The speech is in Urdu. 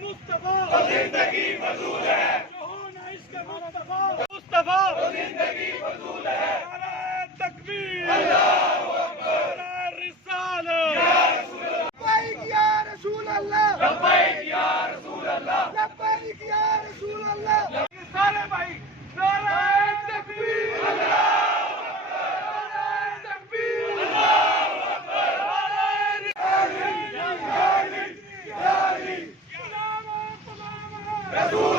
مصطفیٰ وہ زندگی فضول ہے، جو ہونا عشق مصطفیٰ مصطفیٰ وہ زندگی فضول ہے۔ نعرہ تکبیر، اللہ اکبر، نعرہ رسالت، یا رسول اللہ، لبیک یا رسول اللہ، لبیک یا رسول اللہ، لبیک یا رسول اللہ۔ سارے بھائی نعرہ تکبیر، اللہ رسول